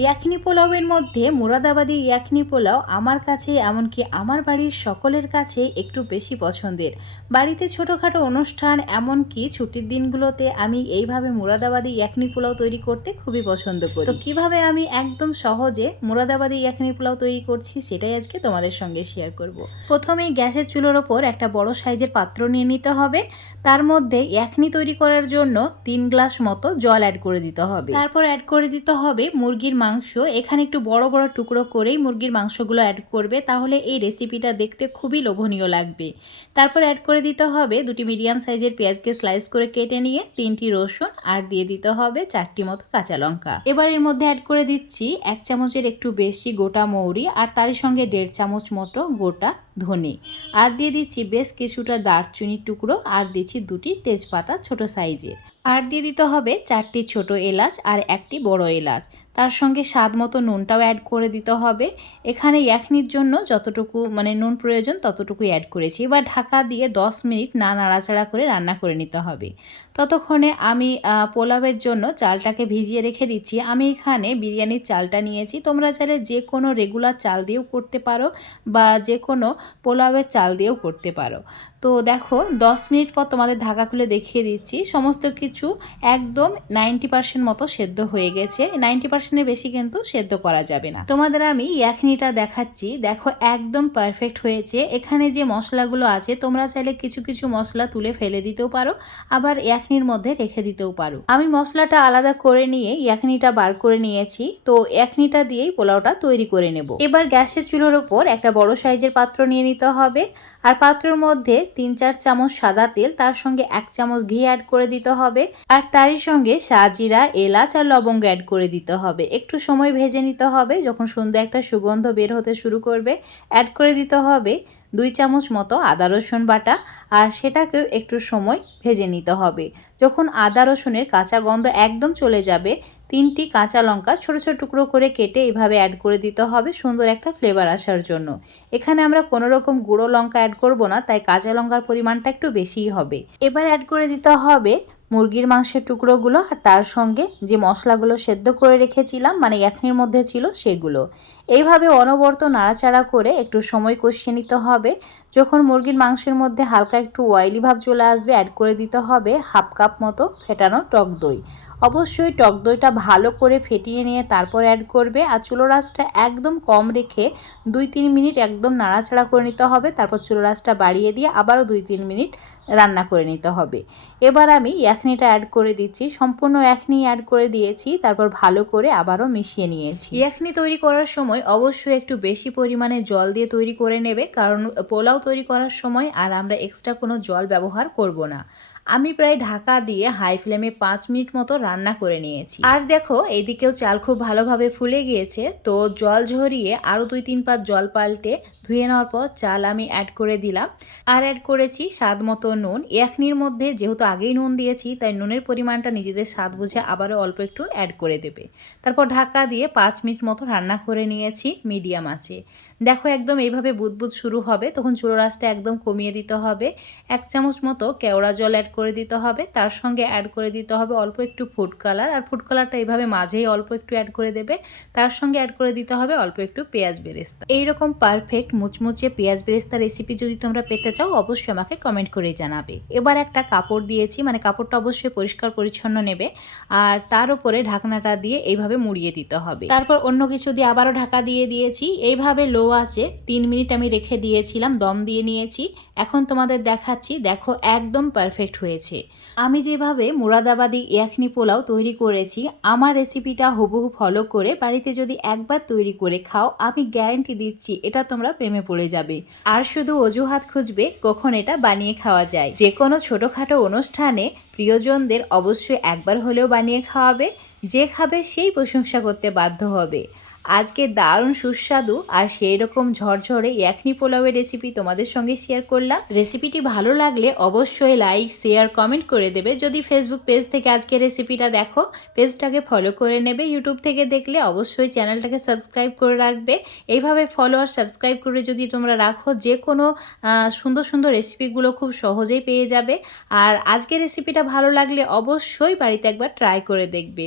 ইয়াখনি পোলাওয়ের মধ্যে মুরাদাবাদি ইয়াকনি পোলাও আমার কাছে এমনকি আমার বাড়ির সকলের কাছে একটু বেশি পছন্দের। বাড়িতে ছোটোখাটো অনুষ্ঠান, এমনকি ছুটির দিনগুলোতে আমি এইভাবে মুরাদাবাদি ইয়াকনি পোলাও তৈরি করতে খুবই পছন্দ করি। তো কীভাবে আমি একদম সহজে মুরাদাবাদি ইয়াকনি পোলাও তৈরি করছি সেটাই আজকে তোমাদের সঙ্গে শেয়ার করব। প্রথমেই গ্যাসের চুলোর ওপর একটা বড় সাইজের পাত্র নিয়ে নিতে হবে। তার মধ্যে ইয়াকনি তৈরি করার জন্য তিন গ্লাস মতো জল অ্যাড করে দিতে হবে। তারপর অ্যাড করে দিতে হবে মুরগির মাংস, এখানে একটু বড় বড় টুকরো করেই মুরগির মাংসগুলো অ্যাড করবে, তাহলে এই রেসিপিটা দেখতে খুবই লোভনীয় লাগবে। তারপর অ্যাড করে দিতে হবে দুটি মিডিয়াম সাইজের পেঁয়াজকে স্লাইস করে কেটে নিয়ে, তিনটি রসুন আর দিয়ে দিতে হবে চারটি মতো কাঁচা লঙ্কা। এবার এর মধ্যে অ্যাড করে দিচ্ছি এক চামচের একটু বেশি গোটা মৌরি আর তার সঙ্গে দেড় চামচ মতো গোটা ধনে। আর দিয়ে দিচ্ছি বেশ কিছুটা দারচিনির টুকরো আর দিচ্ছি দুটি তেজপাতা ছোট সাইজের আর দিয়ে দিতে হবে চারটি ছোট এলাচ আর একটি বড় এলাচ। তার সঙ্গে স্বাদ মতো নুনটাও অ্যাড করে দিতে হবে। এখানে ইয়াখনির জন্য যতটুকু মানে নুন প্রয়োজন ততটুকুই অ্যাড করেছি। এবার ঢাকা দিয়ে 10 মিনিট না নাড়াচাড়া করে রান্না করে নিতে হবে। ততক্ষণে আমি পোলাওয়ের জন্য চালটাকে ভিজিয়ে রেখে দিচ্ছি। আমি এখানে বিরিয়ানির চালটা নিয়েছি। তোমরা চাইলে যে কোনো রেগুলার চাল দিয়েও করতে পারো বা যে কোনো পোলাওয়ের চাল দিয়েও করতে পারো। তো দেখো 10 মিনিট পর তোমাদের ঢাকা খুলে দেখিয়ে দিচ্ছি। সমস্ত কিছু একদম নাইনটি পার্সেন্ট মতো সেদ্ধ হয়ে গেছে। নাইনটি পার্সেন্টের বেশি কিন্তু সেদ্ধ করা যাবে না। তোমাদের আমি ইয়াখনিটা দেখাচ্ছি। দেখো, একদম পারফেক্ট হয়েছে। এখানে যে মশলাগুলো আছে, তোমরা চাইলে কিছু কিছু মশলা তুলে ফেলে দিতেও পারো, আবার ইয়াখনির মধ্যে রেখে দিতেও পারো। আমি মশলাটা আলাদা করে নিয়ে ইয়াখনিটা বার করে নিয়েছি। তো ইয়াখনিটা দিয়েই পোলাওটা তৈরি করে নেব। এবার গ্যাসের চুলোর ওপর একটা বড় সাইজের পাত্র নিয়ে নিতে হবে। আর পাত্রের মধ্যে তিন চার চামচ সাদা তেল, তার সঙ্গে এক চামচ ঘি অ্যাড করে দিতে হবে। আর তারই সঙ্গে সাজিরা, এলাচ আর লবঙ্গ অ্যাড করে দিতে হবে। একটু সময় ভেজে নিতে হবে, যখন সুন্দর একটা সুগন্ধ বের হতে শুরু করবে অ্যাড করে দিতে হবে। দুই চামচ মতো আদা রসুন বাটা আর সেটাকেও একটু সময় ভেজে নিতে হবে। যখন আদা রসুনের কাঁচা গন্ধ একদম চলে যাবে, তিনটি কাঁচা লঙ্কা ছোট ছোট টুকরো করে কেটে এভাবে অ্যাড করে দিতে হবে সুন্দর একটা ফ্লেভার আসার জন্য। এখানে আমরা কোনো রকম গুঁড়ো লঙ্কা অ্যাড করব না, তাই কাঁচা লঙ্কার পরিমাণটা একটু বেশিই হবে। এবার অ্যাড করে দিতে হবে মুরগির মাংসের টুকরোগুলো আর তার সঙ্গে যে মশলাগুলো সেদ্ধ করে রেখেছিলাম মানে এখনের মধ্যে ছিল সেগুলো। এইভাবে অনবরত নাড়াচাড়া করে একটু সময় কষিয়ে নিতে হবে। যখন মুরগির মাংসের মধ্যে হালকা একটু অয়েলি ভাব চলে আসবে অ্যাড করে দিতে হবে হাফ কাপ মতো ফেটানো টক দই। অবশ্যই টক দইটা ভালো করে ফেটিয়ে নিয়ে তারপর অ্যাড করবে আর চুলো রাসটা একদম কম রেখে দুই তিন মিনিট একদম নাড়াচাড়া করে নিতে হবে। তারপর চুলো রাসটা বাড়িয়ে দিয়ে আবারও দুই তিন মিনিট রান্না করে নিতে হবে। এবার আমি ইয়াখনিটা অ্যাড করে দিচ্ছি, সম্পূর্ণ ইয়াখনি অ্যাড করে দিয়েছি, তারপর ভালো করে আবারও মিশিয়ে নিয়েছি। ইয়াখনি তৈরি করার সময় অবশ্যই একটু বেশি পরিমাণে জল দিয়ে তৈরি করে নেবে, কারণ পোলাও তৈরি করার সময় আর আমরা এক্সট্রা কোনো জল ব্যবহার করব না। আমি প্রায় ঢাকা দিয়ে হাই ফ্লেমে পাঁচ মিনিট মতো রান্না করে নিয়েছি। আর দেখো এইদিকেও চাল খুব ভালোভাবে ফুলে গিয়েছে, তো জল ঝরিয়ে আরও দুই তিন পাত জল পাল্টে ধুয়ে নেওয়ার পর চাল আমি অ্যাড করে দিলাম। আর অ্যাড করেছি স্বাদ মতো নুন। একনির মধ্যে যেহেতু আগেই নুন দিয়েছি, তাই নুনের পরিমাণটা নিজেদের স্বাদ বুঝে আবারও অল্প একটু অ্যাড করে দেবে। তারপর ঢাকা দিয়ে পাঁচ মিনিট মতো রান্না করে নিয়েছি, মিডিয়াম আছে দেখো একদম এইভাবে বুদবুদ শুরু হবে, তখন চুলো রাসটা একদম কমিয়ে দিতে হবে, এক চামচ মতো কেওড়া জল অ্যাড করে দিতে হবে, তার সঙ্গে অ্যাড করে দিতে হবে অল্প একটু ফুড কালার আর ফুড কালারটা এইভাবে মাঝেই অল্প একটু অ্যাড করে দেবে, তার সঙ্গে অ্যাড করে দিতে হবে অল্প একটু পেঁয়াজ বেরেস্তা। এইরকম পারফেক্ট মুচমুচে পেঁয়াজ বেরেস্তা রেসিপি যদি তোমরা পেতে চাও, অবশ্যই আমাকে কমেন্ট করে জানাবে। এবার একটা কাপড় দিয়েছি মানে কাপড়টা অবশ্যই পরিষ্কার পরিচ্ছন্ন নেবে, আর তার উপরে ঢাকনাটা দিয়ে এইভাবে মুড়িয়ে দিতে হবে। তারপর অন্য কিছু দিয়ে আবারও ঢাকা দিয়ে দিয়েছি, এইভাবে লো আছে। তিন মিনিট আমি রেখে দিয়েছিলাম, দম দিয়ে নিয়েছি। এখন তোমাদের দেখাচ্ছি, দেখো একদম পারফেক্ট হয়েছে। আমি যেভাবে মুরাদাবাদি ইয়াখনি পোলাও তৈরি করেছি, আমার রেসিপিটা হুবহু ফলো করে বাড়িতে যদি একবার তৈরি করে খাও, আমি গ্যারেন্টি দিচ্ছি এটা তোমরা প্রেমে পড়ে যাবে। আর শুধু অজুহাত খুঁজবে কখন এটা বানিয়ে খাওয়া যায়। যে কোনো ছোটোখাটো অনুষ্ঠানে প্রিয়জনদের অবশ্যই একবার হলেও বানিয়ে খাওয়াবে, যে খাবে সেই প্রশংসা করতে বাধ্য হবে। আজকে দারুণ সুস্বাদু আর সেই রকম ঝরঝরে একনি পোলাওয়ের রেসিপি তোমাদের সঙ্গে শেয়ার করলাম। রেসিপিটি ভালো লাগলে অবশ্যই লাইক শেয়ার কমেন্ট করে দেবে। যদি ফেসবুক পেজ থেকে আজকে রেসিপিটা দেখো পেজটাকে ফলো করে নেবে। ইউটিউব থেকে দেখলে অবশ্যই চ্যানেলটাকে সাবস্ক্রাইব করে রাখবে। এইভাবে ফলো আর সাবস্ক্রাইব করে যদি তোমরা রাখো যে কোনো সুন্দর সুন্দর রেসিপিগুলো খুব সহজেই পেয়ে যাবে। আর আজকের রেসিপিটা ভালো লাগলে অবশ্যই বাড়িতে একবার ট্রাই করে দেখবে।